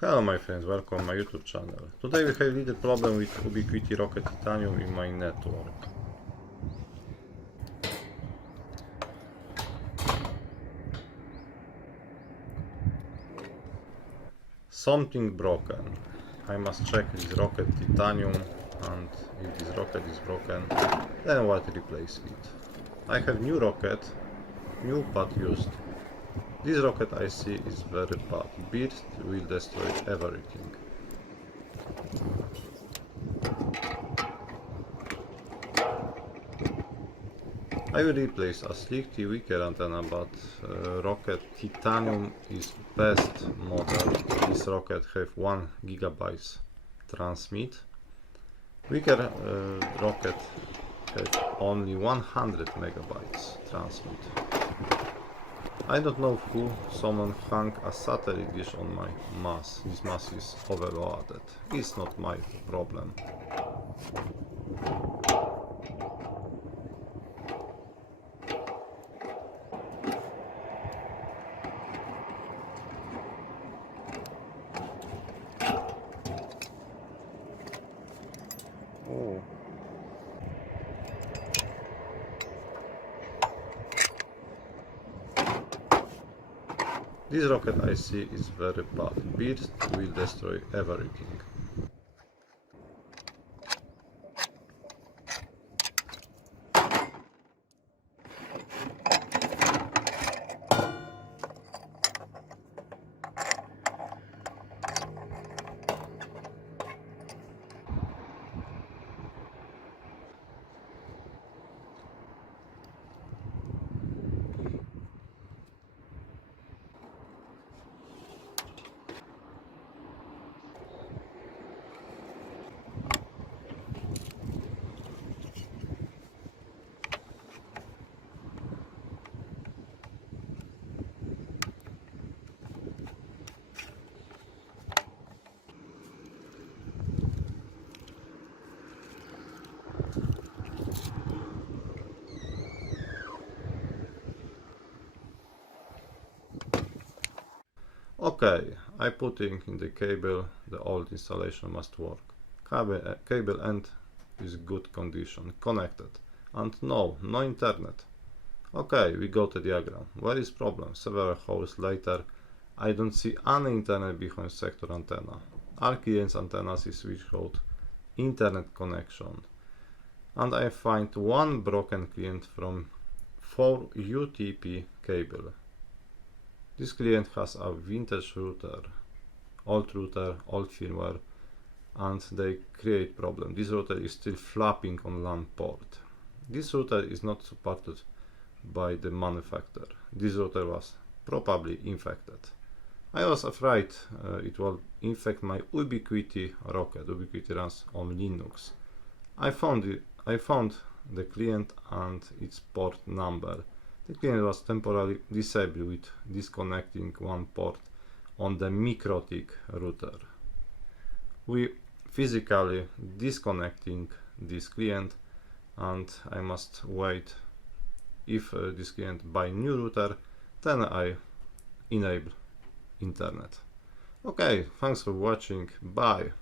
Hello my friends, welcome to my YouTube channel. Today we have a little problem with Ubiquiti Rocket Titanium in my network. Something broken. I must check this Rocket Titanium, and if this rocket is broken, then what replace it. I have new rocket, new but used. This rocket I see is very bad. Burst will destroy everything. I will replace a slick weaker antenna, but rocket Titanium is best model. This rocket have 1 GB transmit. Weaker rocket have only 100 megabytes transmit. I don't know who someone hung a satellite dish on my mass. This mass is overloaded. It's not my problem. Oh. This rocket I see is very bad. Burst will destroy everything. Okay, I putting in the cable, the old installation must work. Cable end is good condition, connected. And no internet. Okay, we got the diagram. Where is problem? Several hours later, I don't see any internet behind sector antenna. All clients antennas is without internet connection. And I find one broken client from 4 UTP cable. This client has a vintage router, old firmware, and they create problem. This router is still flapping on LAN port. This router is not supported by the manufacturer. This router was probably infected. I was afraid it will infect my Ubiquiti rocket. Ubiquiti runs on Linux. I found the client and its port number. The client was temporarily disabled with disconnecting one port on the MikroTik router. We physically disconnecting this client, and I must wait. If this client buy new router, then I enable internet. Okay, thanks for watching. Bye.